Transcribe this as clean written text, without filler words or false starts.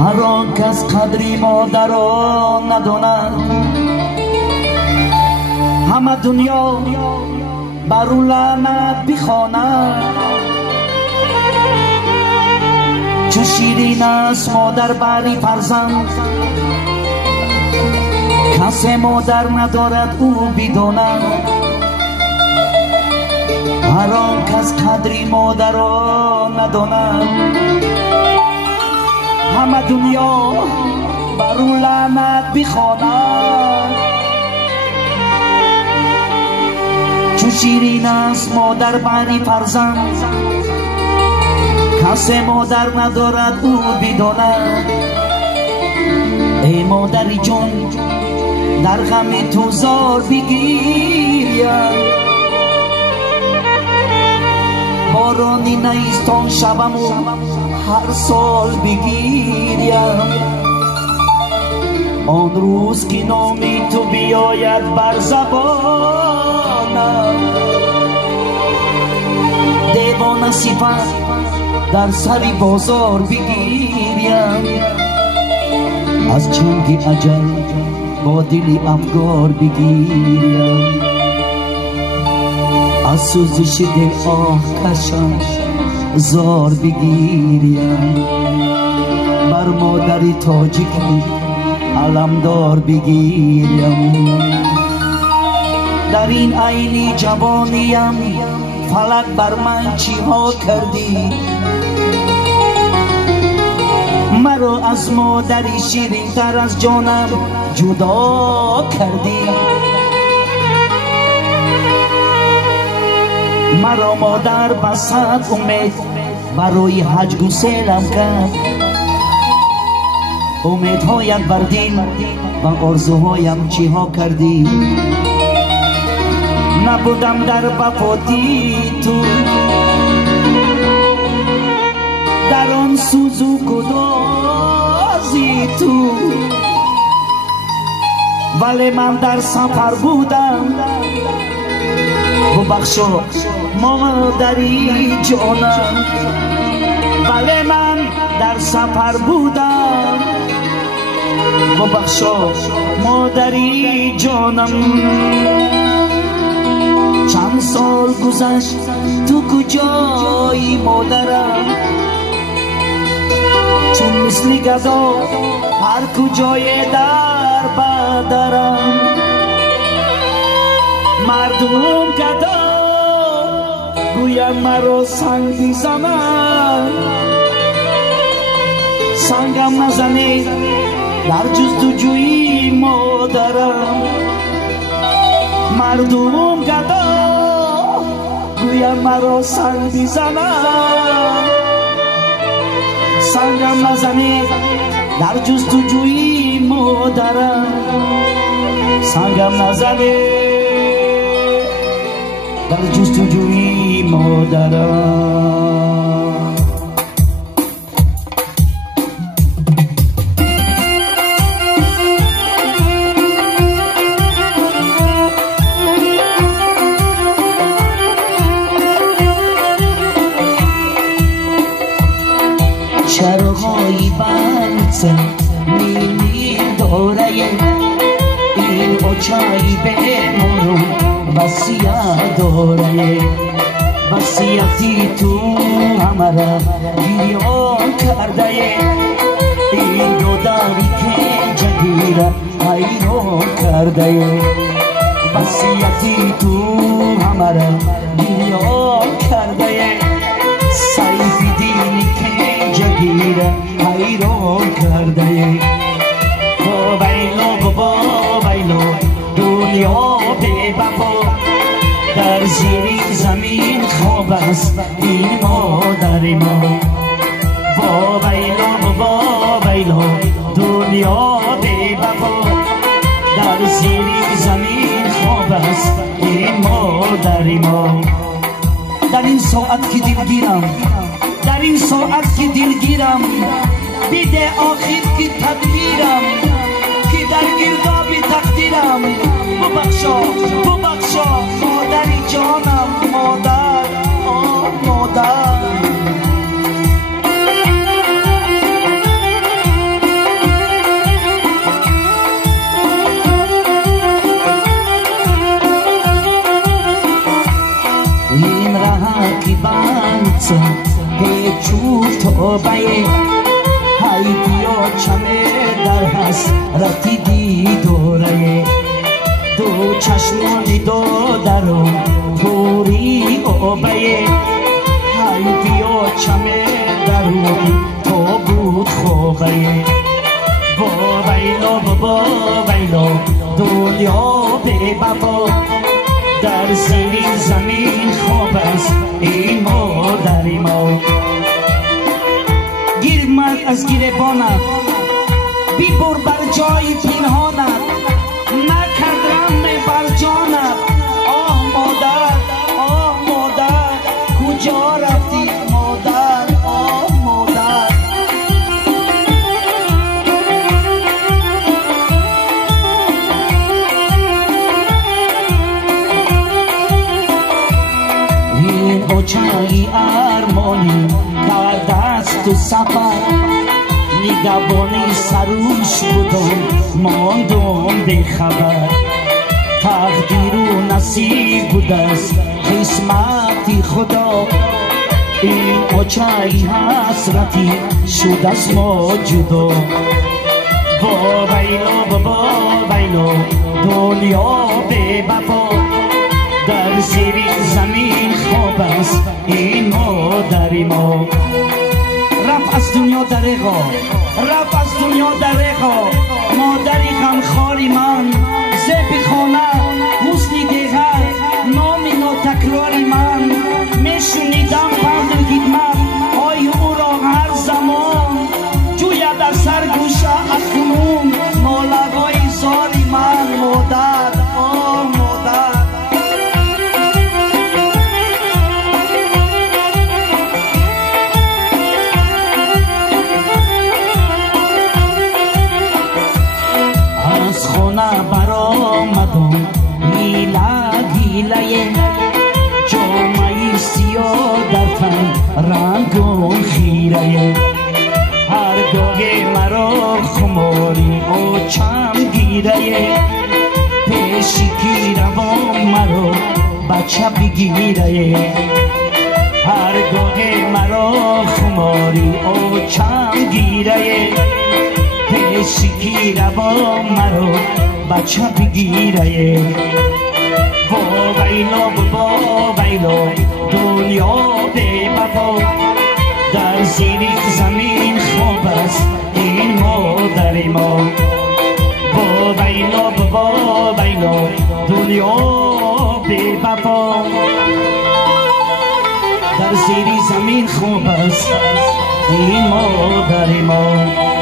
هر آن کس قدری مادر را نداند همه دنیا بر او لعنت بخواند چو شیرین است مادر بری فرزند کس مادر ندارد او بداند هر آن کس قدری مادر را نداند همه دنیا بر او لعنت بخواند چو شیرین است مادر بری فرزند کس مادر ندارد او بداند ای مادری جان در غم تو زار بگیریم بارانی نیستان شبم و هر سال بگیریم آن روز که نامی تو بیاید بر زبانم دیوانه صفت در سری بازار بگیریم از چنگ اجل با دلی افگار بگیریم از سوزش دل آه کشم زار بگیریم بر مادر تاجیکی علمدار بگیریم در این عین جوانیم فلک بر من چی ها کردی مرا از مادری شیرین تر از جانم جدا کردی مرا مادر بسد امید برای حج گسیلم کرد امیدهایم بردیم و آرزوهایم چی ها کردی نبودم در وفاتی تو در آن سوز و گدازی تو ولی من در سفر بودم ببخشا مادری جانم ولی من در سفر بودم ببخشا مادری جانم چند سال گذشت تو کجایی مادرم چون مثل گدا هر کجای در بدرم مردم گدا گویم مرا سنگ میزنن سنگم نزنه در جستجوی مادرم مردم گدا گویم مرا سنگ میزنن سنگم نزنه در جستجوی مادرم سنگم نزنه در جستجوی مادرم چرهای بلسه نیمی داره این اوچایی بمونم وصیت داره وصیتی تو همرا گیریان کرده این دو داری که جگیره حیران کرده وصیتی تو همرا گیریان کرده سیف دینی که جگیره حیران کرده با بیلو با بیلو دنیا بی وفا در زیر زمین خواب است این مادر ما با بیلو دنیا بی وفا در زیر زمین خواب است این مادر ما در این ساعت که دلگیرم در این ساعت که دلگیرم بیده آخر که تدبیرم که در گرداب تقدیرم ببخشا مادری جانم مادر مادر های بیا چمه در حسرتی دیداره دو چشمانی دو درون پوری آبه های بیا چمه درون تو بود خوبه با بیلو دنیا به بابا در زیر زمین خواب است این مادری ما گیر مرد از گریبانت بیبر بر جای پنهانت نکرد رحم بر جانت آه مادر کجا رفتی مادر آه مادر این اوچای ارمانی کرده است تو سفر نگهبانی سروش بودم ماندم به خبر تقدیر و نصیب بود است قسمتی خدا این اوچای حسرتی شد از ما جدا با بیلو دنیا به وفا در زیر زمین خواب است این مادری ما رفت از دنیا دریغا مادری غمخواری من زب خانه حسنی دیگر نامی ناتکراری من میشنیدم پند و خدمت های او را هر زمان جوید از سر گوشه اکنون ناله‌های زاری من مادر آه مادر از خونه برآمدم گیله جامعه سیاه در تن رنگم خیره هرگاه مرا خماری و چم گیره پیشی کی روان مرا بچه بگیره هرگاه مرا خماری و چم گیره پیشی کی روان مرا بچه بگیره با بیلو دنیا به وفا در زیر زمین خواب است این مادر ما با بیلو دنیا به وفا در زیر زمین خواب است این مادر ما